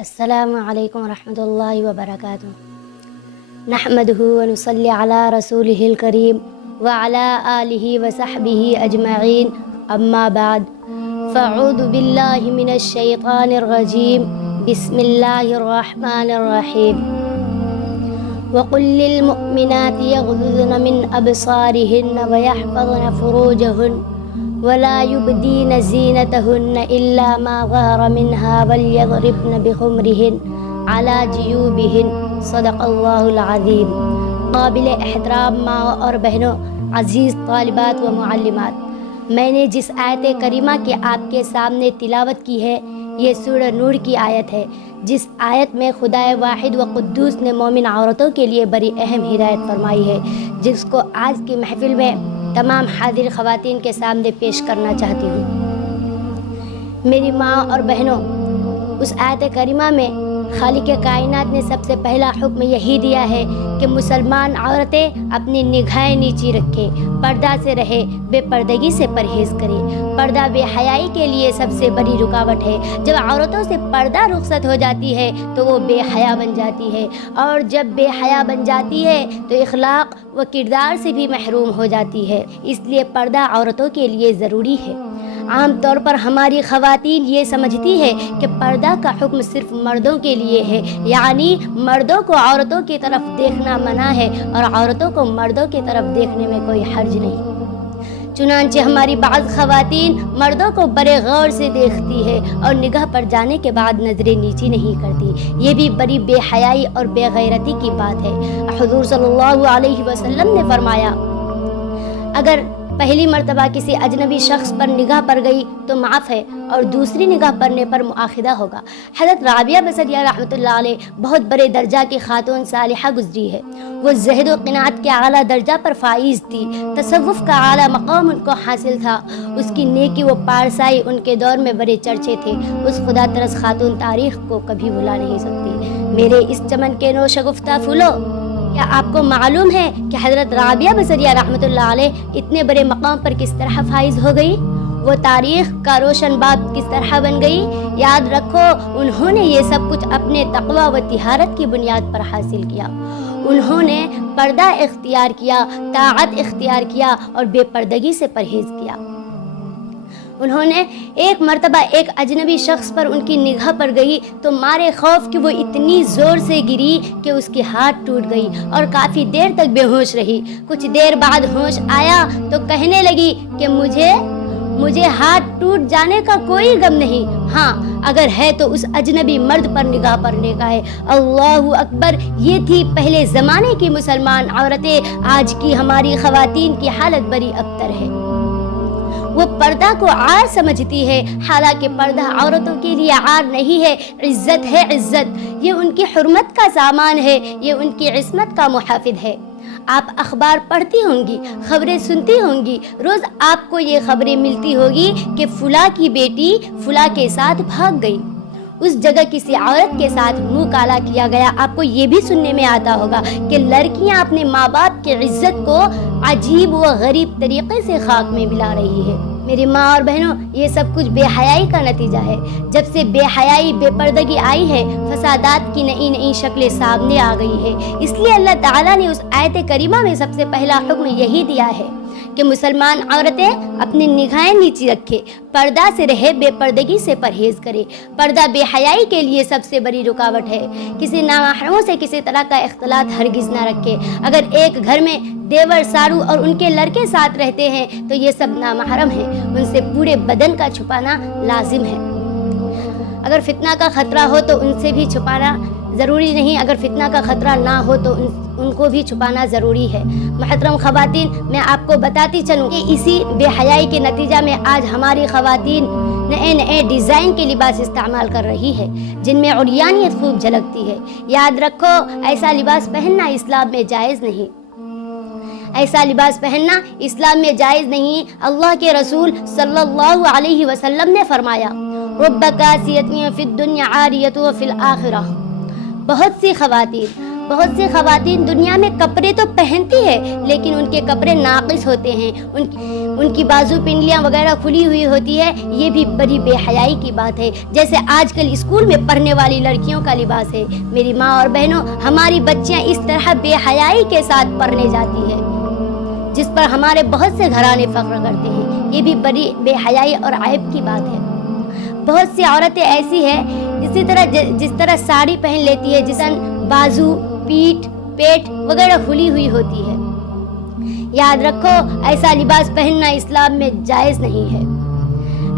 السلام علیکم ورحمۃ اللہ وبرکاتہ۔ نحمدہ ونصلی علی رسولہ الکریم وعلی آلہ وصحبہ اجمعین، اما بعد فاعوذ باللہ من الشیطان الرجیم، بسم اللہ الرحمن الرحیم۔ وقل للمؤمنات یغضضن من ابصارہن ویحفظن فروجہن ولا يبدين زينتهن إلا ما ظهر منها وليضربن بخمرهن على جيوبهن، صدق اللہ العظیم۔ قابل احترام ماں اور بہنوں، عزیز طالبات و معلمات، میں نے جس آیت کریمہ کی آپ کے سامنے تلاوت کی ہے، یہ سورہ نور کی آیت ہے، جس آیت میں خدا واحد و قدوس نے مومن عورتوں کے لیے بڑی اہم ہدایت فرمائی ہے، جس کو آج کی محفل میں تمام حاضر خواتین کے سامنے پیش کرنا چاہتی ہوں۔ میری ماں اور بہنوں، اس آیت کریمہ میں خالق کائنات نے سب سے پہلا حکم یہی دیا ہے کہ مسلمان عورتیں اپنی نگاہیں نیچی رکھے، پردہ سے رہے، بے پردگی سے پرہیز کرے۔ پردہ بے حیائی کے لیے سب سے بڑی رکاوٹ ہے۔ جب عورتوں سے پردہ رخصت ہو جاتی ہے تو وہ بے حیا بن جاتی ہے، اور جب بے حیا بن جاتی ہے تو اخلاق و کردار سے بھی محروم ہو جاتی ہے۔ اس لیے پردہ عورتوں کے لیے ضروری ہے۔ عام طور پر ہماری خواتین یہ سمجھتی ہے کہ پردہ کا حکم صرف مردوں کے لیے ہے، یعنی مردوں کو عورتوں کی طرف دیکھنا منع ہے اور عورتوں کو مردوں کی طرف دیکھنے میں کوئی حرج نہیں۔ چنانچہ ہماری بعض خواتین مردوں کو بڑے غور سے دیکھتی ہے اور نگاہ پر جانے کے بعد نظریں نیچی نہیں کرتی۔ یہ بھی بڑی بے حیائی اور بے غیرتی کی بات ہے۔ حضور صلی اللہ علیہ وسلم نے فرمایا، اگر پہلی مرتبہ کسی اجنبی شخص پر نگاہ پڑ گئی تو معاف ہے، اور دوسری نگاہ پڑنے پر مؤاخذہ ہوگا۔ حضرت رابعہ بصریہ رحمۃ اللہ علیہ بہت بڑے درجہ کی خاتون صالحہ گزری ہے۔ وہ زہد و قناعت کے اعلیٰ درجہ پر فائز تھی، تصوف کا اعلیٰ مقام ان کو حاصل تھا۔ اس کی نیکی و پارسائی ان کے دور میں بڑے چرچے تھے۔ اس خدا ترس خاتون تاریخ کو کبھی بھلا نہیں سکتی۔ میرے اس چمن کے نو شگفتہ پھولو، کیا آپ کو معلوم ہے کہ حضرت رابعہ بصریہ رحمۃ اللہ علیہ اتنے بڑے مقام پر کس طرح فائز ہو گئی؟ وہ تاریخ کا روشن باب کس طرح بن گئی؟ یاد رکھو، انہوں نے یہ سب کچھ اپنے تقوی و طہارت کی بنیاد پر حاصل کیا۔ انہوں نے پردہ اختیار کیا، طاعت اختیار کیا اور بے پردگی سے پرہیز کیا۔ انہوں نے ایک مرتبہ ایک اجنبی شخص پر ان کی نگاہ پڑ گئی تو مارے خوف کہ وہ اتنی زور سے گری کہ اس کی ہاتھ ٹوٹ گئی اور کافی دیر تک بے ہوش رہی۔ کچھ دیر بعد ہوش آیا تو کہنے لگی کہ مجھے ہاتھ ٹوٹ جانے کا کوئی غم نہیں، ہاں اگر ہے تو اس اجنبی مرد پر نگاہ پڑنے کا ہے۔ اللہ اکبر! یہ تھی پہلے زمانے کی مسلمان عورتیں۔ آج کی ہماری خواتین کی حالت بڑی ابتر ہے۔ وہ پردہ کو عار سمجھتی ہے، حالانکہ پردہ عورتوں کے لیے عار نہیں ہے، عزت ہے، عزت۔ یہ ان کی حرمت کا سامان ہے، یہ ان کی عصمت کا محافظ ہے۔ آپ اخبار پڑھتی ہوں گی، خبریں سنتی ہوں گی، روز آپ کو یہ خبریں ملتی ہوگی کہ فلاں کی بیٹی فلاں کے ساتھ بھاگ گئی، اس جگہ کسی عورت کے ساتھ منہ کالا کیا گیا۔ آپ کو یہ بھی سننے میں آتا ہوگا کہ لڑکیاں اپنے ماں باپ کی عزت کو عجیب و غریب طریقے سے خاک میں ملا رہی ہے۔ میری ماں اور بہنوں، یہ سب کچھ بے حیائی کا نتیجہ ہے۔ جب سے بے حیائی، بے پردگی آئی ہے، فسادات کی نئی نئی شکلیں سامنے آ گئی ہے۔ اس لیے اللہ تعالیٰ نے اس آیت کریمہ میں سب سے پہلا حکم یہی دیا ہے کہ مسلمان عورتیں اپنی نگاہیں نیچی رکھے، پردہ سے رہے، بے پردگی سے پرہیز کرے۔ پردہ بے حیائی کے لیے سب سے بڑی رکاوٹ ہے۔ کسی نامحرموں سے کسی طرح کا اختلاط ہرگز نہ رکھے۔ اگر ایک گھر میں دیور، سارو اور ان کے لڑکے ساتھ رہتے ہیں تو یہ سب نامحرم ہیں، ان سے پورے بدن کا چھپانا لازم ہے۔ اگر فتنہ کا خطرہ ہو تو ان سے بھی چھپانا ضروری نہیں، اگر فتنہ کا خطرہ نہ ہو تو ان کو بھی چھپانا ضروری ہے۔ محترم خواتین، میں آپ کو بتاتی چلوں کہ اسی بے حیائی کے نتیجہ میں آج ہماری خواتین نئے نئے ڈیزائن کے لباس استعمال کر رہی ہے، جن میں عریانیت خوب جھلکتی ہے۔ یاد رکھو، ایسا لباس پہننا اسلام میں جائز نہیں، ایسا لباس پہننا اسلام میں جائز نہیں۔ اللہ کے رسول صلی اللہ علیہ وسلم نے فرمایا، رب کاسیۃ فی الدنیا عاریۃ وفی الآخرہ۔ بہت سی خواتین بہت سی خواتین دنیا میں کپڑے تو پہنتی ہے لیکن ان کے کپڑے ناقص ہوتے ہیں، ان کی بازو پنڈلیاں وغیرہ کھلی ہوئی ہوتی ہے. یہ بھی بڑی بے حیائی کی بات ہے، جیسے آج کل اسکول میں پڑھنے والی لڑکیوں کا لباس ہے. میری ماں اور بہنوں، ہماری بچیاں اس طرح بے حیائی کے ساتھ پڑھنے جاتی ہے جس پر ہمارے بہت سے گھرانے فخر کرتے ہیں. یہ بھی بڑی بے حیائی اور عیب کی بات ہے. بہت سی عورتیں ایسی ہیں جس طرح ساڑی پہن لیتی ہے، جس بازو، پیٹ وغیرہ کھلی ہوئی ہوتی ہے. یاد رکھو، ایسا لباس پہننا اسلام میں جائز نہیں ہے.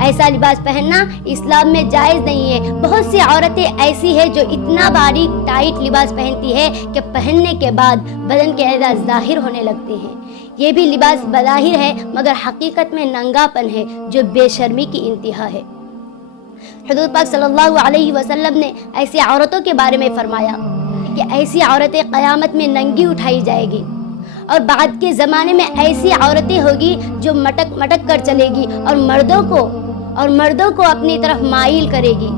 ایسا لباس پہننا اسلام میں جائز نہیں ہے. بہت سی عورتیں ایسی ہیں جو اتنا باریک ٹائٹ لباس پہنتی ہے کہ پہننے کے بعد بدن کے اعضاء ظاہر ہونے لگتے ہیں. یہ بھی لباس بظاہر ہے مگر حقیقت میں ننگا پن ہے جو بے شرمی کی انتہا ہے. حضور پاک صلی اللہ علیہ وسلم نے ایسی عورتوں کے بارے میں فرمایا کہ ایسی عورتیں قیامت میں ننگی اٹھائی جائے گی، اور بعد کے زمانے میں ایسی عورتیں ہوگی جو مٹک مٹک کر چلے گی اور مردوں کو اپنی طرف مائل کرے گی.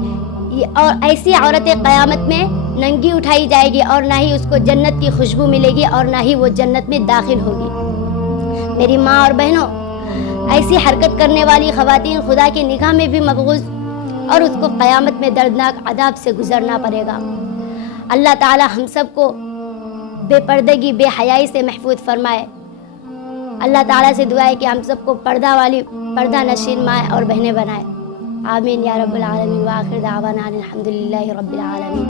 اور ایسی عورتیں قیامت میں ننگی اٹھائی جائے گی اور نہ ہی اس کو جنت کی خوشبو ملے گی اور نہ ہی وہ جنت میں داخل ہوگی. میری ماں اور بہنوں، ایسی حرکت کرنے والی خواتین خدا کی نگاہ میں بھی مبغوض اور اس کو قیامت میں دردناک عذاب سے گزرنا پڑے گا. اللہ تعالی ہم سب کو بے پردگی، بے حیائی سے محفوظ فرمائے. اللہ تعالیٰ سے دعا ہے کہ ہم سب کو پردہ نشین مائیں اور بہنیں بنائے. آمین یا رب العالمین. وآخر دعوانا الحمدللہ رب العالمین.